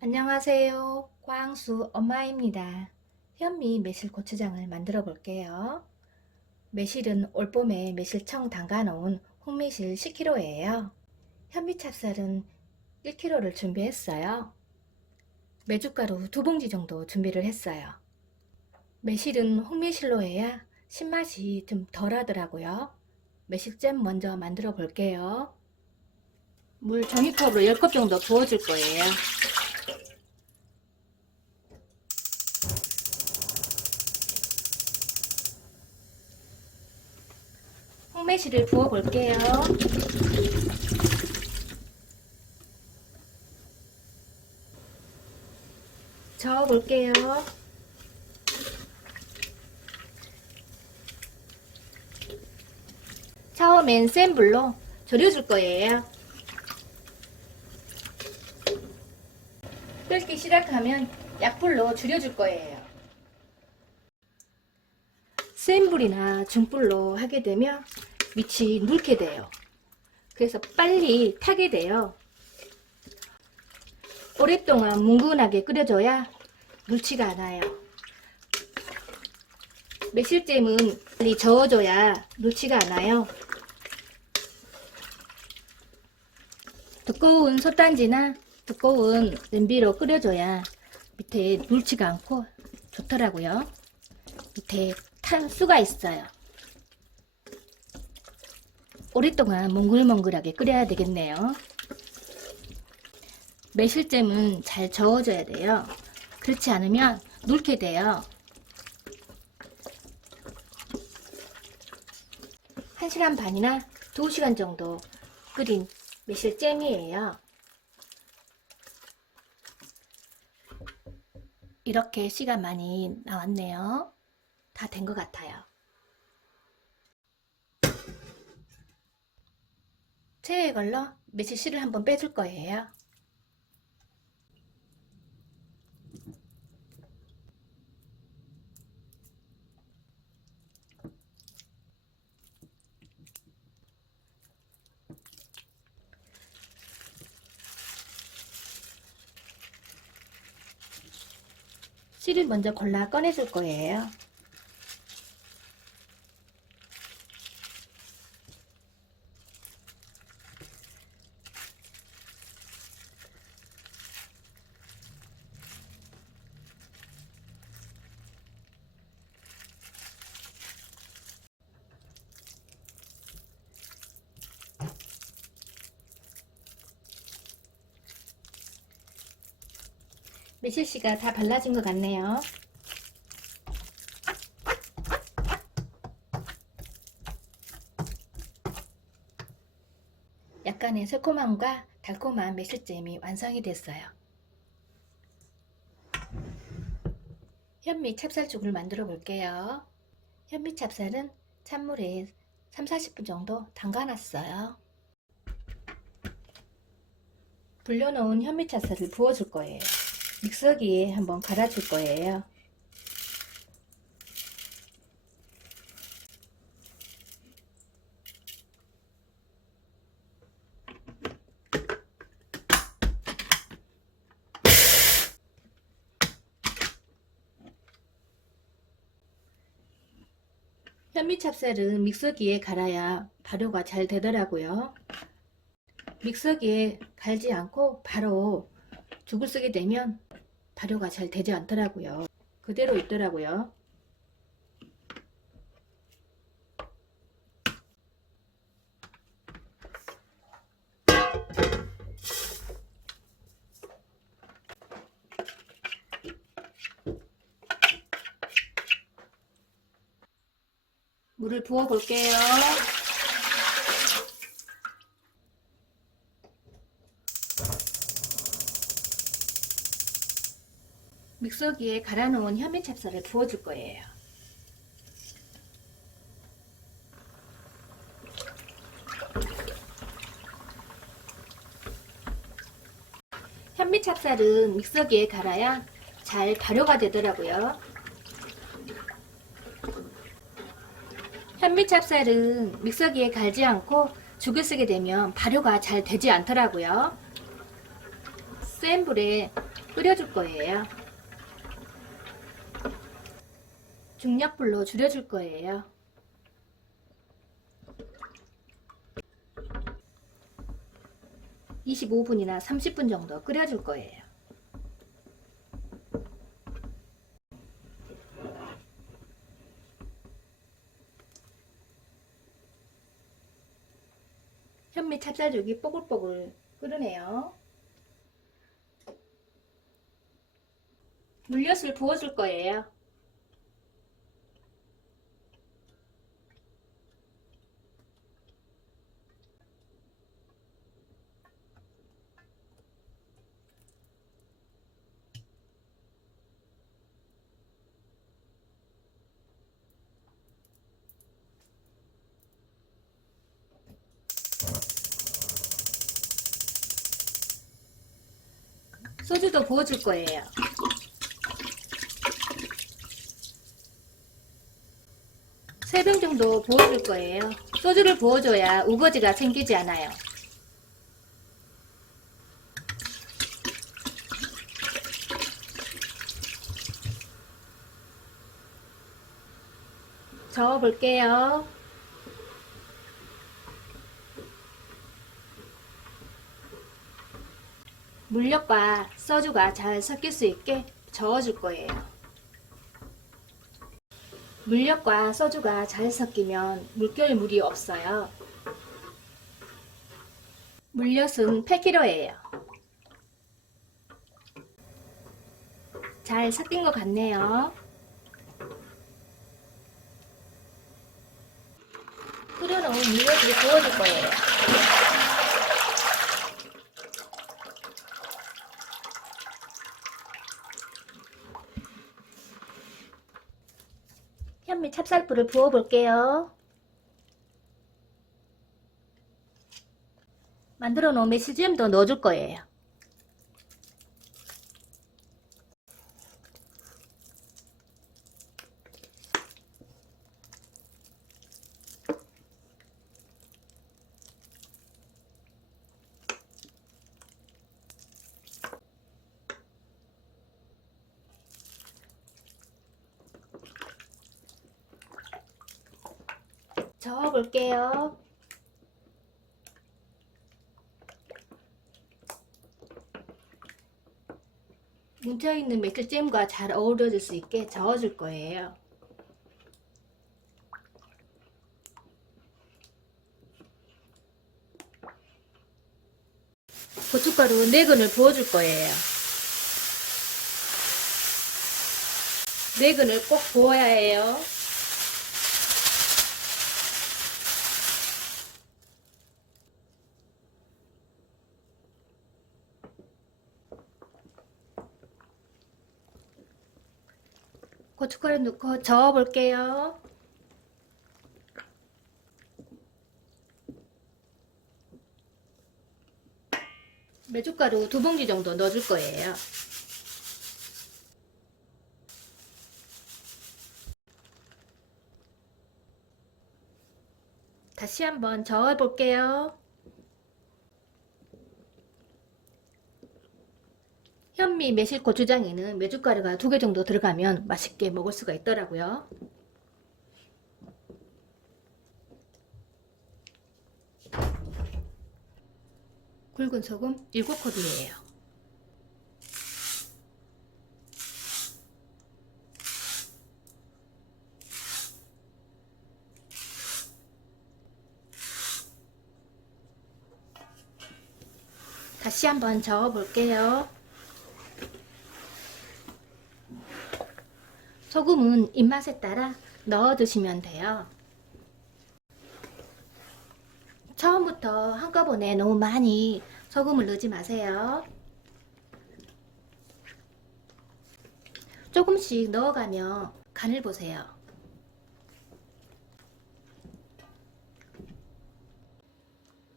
안녕하세요. 꽝수 엄마입니다. 현미 매실 고추장을 만들어 볼게요. 매실은 올봄에 매실청 담가 놓은 홍매실 10kg예요. 현미 찹쌀은 1kg를 준비했어요. 메주가루 2봉지 정도 준비를 했어요. 매실은 홍매실로 해야 신맛이 좀 덜 하더라고요. 매실잼 먼저 만들어 볼게요. 물 종이컵으로 10컵 정도 부어줄 거예요. 홍매실을 부어 볼게요. 저어 볼게요. 처음엔 센 불로 절여줄 거예요. 끓기 시작하면 약불로 줄여줄 거예요. 센 불이나 중불로 하게 되면 밑이 묽게 돼요. 그래서 빨리 타게 돼요. 오랫동안 뭉근하게 끓여줘야 묽지가 않아요. 매실잼은 빨리 저어줘야 묽지가 않아요. 두꺼운 솥단지나 두꺼운 냄비로 끓여줘야 밑에 묽지가 않고 좋더라고요. 밑에 탄 수가 있어요. 오랫동안 몽글몽글하게 끓여야 되겠네요. 매실잼은 잘 저어줘야 돼요. 그렇지 않으면 묽게 돼요. 1시간 반이나 2시간 정도 끓인 매실잼이에요. 이렇게 씨가 많이 나왔네요. 다 된 것 같아요. 체에 걸러 매실씨를 한번 빼줄 거예요. 씨를 먼저 골라 꺼내줄 거예요. 매실씨가 다 발라진 것 같네요. 약간의 새콤함과 달콤한 매실잼이 완성이 됐어요. 현미 찹쌀죽을 만들어 볼게요. 현미 찹쌀은 찬물에 3-40분 정도 담가놨어요. 불려놓은 현미 찹쌀을 부어줄 거예요. 믹서기에 한번 갈아줄 거예요. 현미 찹쌀은 믹서기에 갈아야 발효가 잘 되더라고요. 믹서기에 갈지 않고 바로 죽을 쓰게 되면 발효가 잘 되지 않더라고요. 그대로 있더라고요. 물을 부어 볼게요. 믹서기에 갈아 놓은 현미 찹쌀을 부어줄 거예요. 현미 찹쌀은 믹서기에 갈아야 잘 발효가 되더라고요. 현미 찹쌀은 믹서기에 갈지 않고 죽을 쓰게 되면 발효가 잘 되지 않더라고요. 센 불에 끓여줄 거예요. 중약불로 줄여줄 거예요. 25분이나 30분 정도 끓여줄 거예요. 현미 찹쌀죽이 뽀글뽀글 끓으네요. 물엿을 부어줄 거예요. 소주도 부어줄 거예요. 3병 정도 부어줄 거예요. 소주를 부어줘야 우거지가 생기지 않아요. 저어볼게요. 물엿과 소주가 잘 섞일 수 있게 저어줄 거예요. 물엿과 소주가 잘 섞이면 물결물이 없어요. 물엿은 8kg예요. 잘 섞인 것 같네요. 끓여놓은 물엿을 부어줄 거예요. 현미 찹쌀풀을 부어 볼게요. 만들어 놓은 매실잼도 넣어줄 거예요. 저어볼게요. 뭉쳐있는 매실잼과 잘 어우러질 수 있게 저어줄 거예요. 고춧가루 4근을 부어줄 거예요. 4근을 꼭 부어야 해요. 고춧가루 넣고 저어볼게요. 메주가루 2봉지 정도 넣어줄 거예요. 다시 한번 저어볼게요. 현미 매실 고추장에는 메주가루가 2개 정도 들어가면 맛있게 먹을 수가 있더라고요. 굵은 소금 7큰술이에요. 다시 한번 저어볼게요. 소금은 입맛에 따라 넣어 드시면 돼요. 처음부터 한꺼번에 너무 많이 소금을 넣지 마세요. 조금씩 넣어가며 간을 보세요.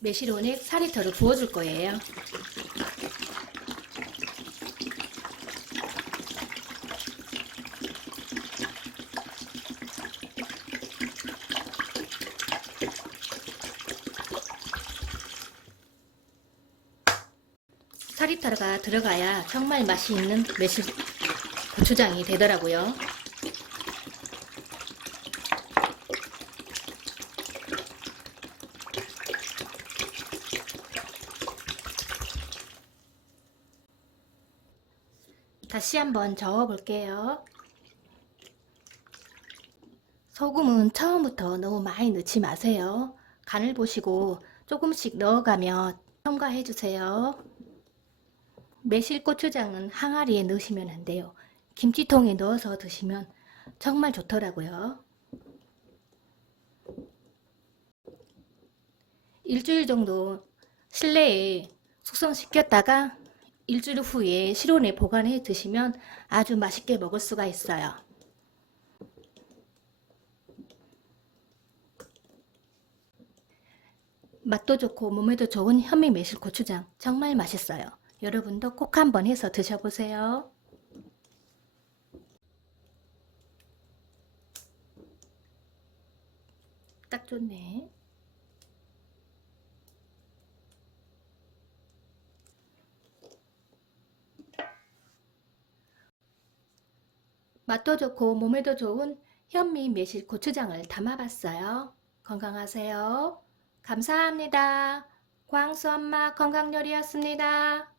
매실온액 4리터를 부어줄 거예요. 사리타가 들어가야 정말 맛이 있는 매실 고추장이 되더라고요. 다시 한번 저어 볼게요. 소금은 처음부터 너무 많이 넣지 마세요. 간을 보시고 조금씩 넣어가며 첨가해 주세요. 매실고추장은 항아리에 넣으시면 안 돼요. 김치통에 넣어서 드시면 정말 좋더라고요. 일주일 정도 실내에 숙성시켰다가 일주일 후에 실온에 보관해 드시면 아주 맛있게 먹을 수가 있어요. 맛도 좋고 몸에도 좋은 현미 매실 고추장 정말 맛있어요. 여러분도 꼭 한번 해서 드셔보세요. 딱 좋네. 맛도 좋고 몸에도 좋은 현미 매실 고추장을 담아봤어요. 건강하세요. 감사합니다. 광수 엄마 건강요리였습니다.